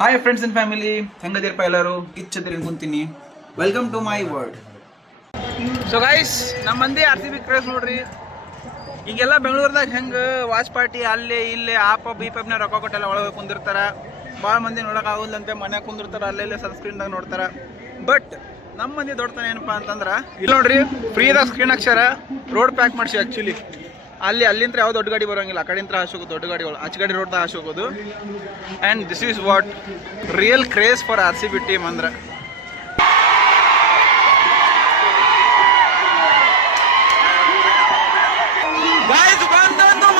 Hi friends and family, ಹೆಂಗದಿರಪ್ಪ ಎಲ್ಲರೂ? ಕಿಚ್ಚದಿರಿ ಅನ್ಕೊಂತೀನಿ. Welcome to my world. So guys, ನಮ್ಮ ಮಂದಿ RCB ಕ್ರೇಜ್ ನೋಡ್ರಿ. ಈಗೆಲ್ಲ ಬೆಂಗಳೂರದಾಗ ಹೆಂಗೆ ವಾಚ್ ಪಾರ್ಟಿ ಅಲ್ಲೇ ಇಲ್ಲೇ ಆ ಪಬ್ ಈ ಪಬ್ನ ರೊಕ್ಕ ಕೊಟ್ಟೆಲ್ಲ ಒಳಗೆ ಕುಂದಿರ್ತಾರೆ. ಭಾಳ ಮಂದಿ ನೋಡೋಕ್ಕಾಗೋದಂತೆ ಮನ್ಯಾಗ ಕುಂದಿರ್ತಾರೆ, ಅಲ್ಲೇ ಸನ್ಸ್ಕ್ರೀನ್ದಾಗ ನೋಡ್ತಾರೆ. ಬಟ್ ನಮ್ಮ ಮಂದಿ ದೊಡ್ಡತನ ಏನಪ್ಪ ಅಂತಂದ್ರೆ ಇಲ್ಲಿ ನೋಡ್ರಿ, ಫ್ರೀದಾಗ ಸ್ಕ್ರೀನ್ ಅಕ್ಷರ ರೋಡ್ ಪ್ಯಾಕ್ ಮಾಡಿಸಿ. ಆ್ಯಕ್ಚುಲಿ ಅಲ್ಲಿಂದ ಯಾವ ದೊಡ್ಡ ಗಾಡಿ ಬರೋಂಗಿಲ್ಲ, ಆ ಕಡೆಯಿಂದ ಹಾಸೋಗೋದು ದೊಡ್ಡ ಗಾಡಿಗಳು, ಆಚೆ ಗಾಡಿ ರೋಡ್ದಾಗ ಹಾಸೋಗೋದು. And this is what real craze for RCB team ಅಂದ್ರೆ.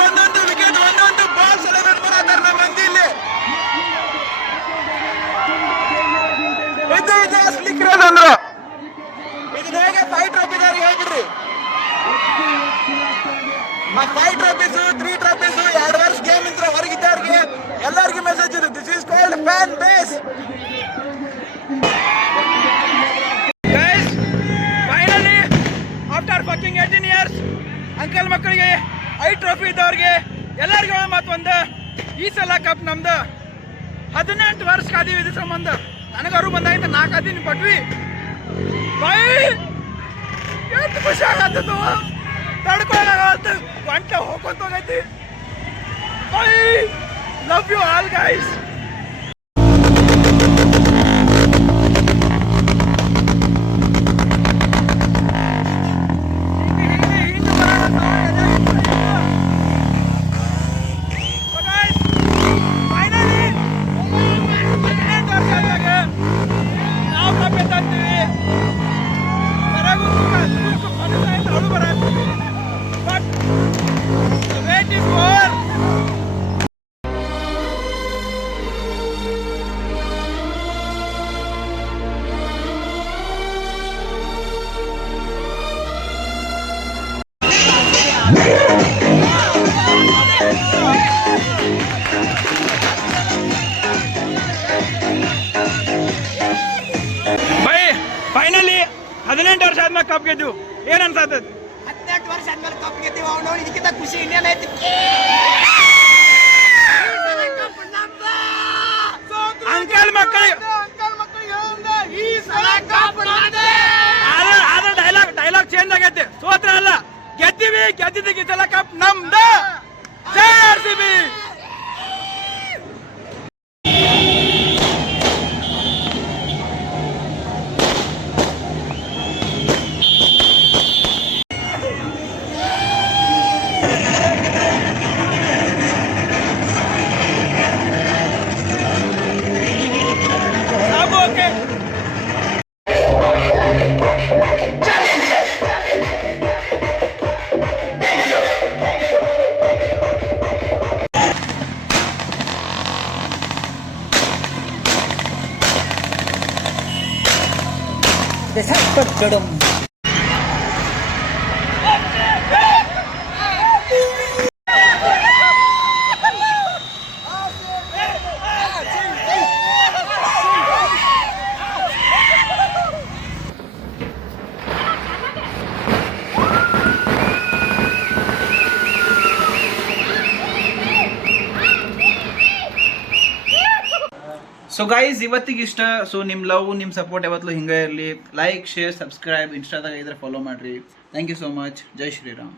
ಒಂದೊಂದು ವಿಕೆಟ್ ಒಂದೊಂದು ಬಾಲ್ ಸೆಲೆಬ್ರೇಟ್ ಮಾಡತ್ತಾರ ನಮ್ಮ ಮಂದಿ ಇಲ್ಲಿ. ಇದು ಅಸಲಿ ಕ್ರೇಜ್ ಅಂದ್ರು. ಇದು ಹೇಗೆ 5 ಟ್ರೋಫಿದವ್ರಿಗೆ ಹೇಳ್ಬಿಡ್ರಿ. 5 ಟ್ರೋಫೀಸ್ 3 ಟ್ರೋಫೀಸ್ 2 ವರ್ಷ ಗೇಮ್ ಇಂತ್ರ ಹೊರಗಿದ್ದವ್ರಿಗೆ ಎಲ್ಲರಿಗೂ ಮೆಸೇಜ್ ಇದೆ. This is called fan base. Guys, finally after fucking 18 years uncle ಮಕ್ಕಳಿಗೆ 5 ಟ್ರೋಫಿ ಇದ್ದವ್ರಿಗೆ ಎಲ್ಲರಿಗೂ ಮಾತು ಒಂದು, ಈ ಸಲ ಕಪ್ ನಮ್ದು. 18 ವರ್ಷ ಕಾದೀವಿ ಇದು ಸಂಬಂಧ. ನನಗರು ಬಂದಾಗಿಂದ 4 ಕಾದೀನಿ ಪಟ್ವಿ. ಬೈ ಎಷ್ಟು ಖುಷಿ ಆಗತ್ತದು, ತಡ್ಕೊಳ್ಳಾಗತ್ತು, ಗಂಟೆ ಹೋಗ್ಕೊಂತ ಹೋಗೈತಿ. Bye love you all guys. Finally 18 ವರ್ಷ ಆದ್ಮೇಲೆ ಕಪ್ ಗೆದ್ದು ಏನ್ ಅನ್ಸಾತದ? 18 ವರ್ಷ ಆದ್ಮೇಲೆ ಕಪ್ ಗೆದ್ದೀವಿ. ಅವನು ಇದಕ್ಕಿಂತ ಖುಷಿ ಇನ್ನೇನೈತಿ? ಅಂಕಲ್ ಮಕ್ಕಳಿಗೆ ಈ ಸಲ ಕಪ್ ನಮ್ದೇ. ಆದ್ರೆ ಡೈಲಾಗ್ ಚೇಂಜ್ ಆಗೈತೆ. ಸೋತ್ರ ಅಲ್ಲ, ಗೆದ್ದೀವಿ, ಗೆದ್ದಿದ್ದಕ್ಕೆ ಈ ಸಲ ಕಪ್ ನಮ್ದು. ಜೈ RCB. Desapet ಸೊ ಗೈಸ್, ಇವತ್ತಿಗೆ ಇಷ್ಟ. ಸೊ ನಿಮ್ಮ ಲವ್, ನಿಮ್ಮ ಸಪೋರ್ಟ್ ಯಾವತ್ತೂ ಹಿಂಗೆ ಇರಲಿ. ಲೈಕ್, ಶೇರ್, ಸಬ್ಸ್ಕ್ರೈಬ್, ಇನ್ಸ್ಟಾದಾಗ ಇದ್ರೆ ಫಾಲೋ ಮಾಡಿರಿ. Thank you so much. ಜೈ ಶ್ರೀರಾಮ್.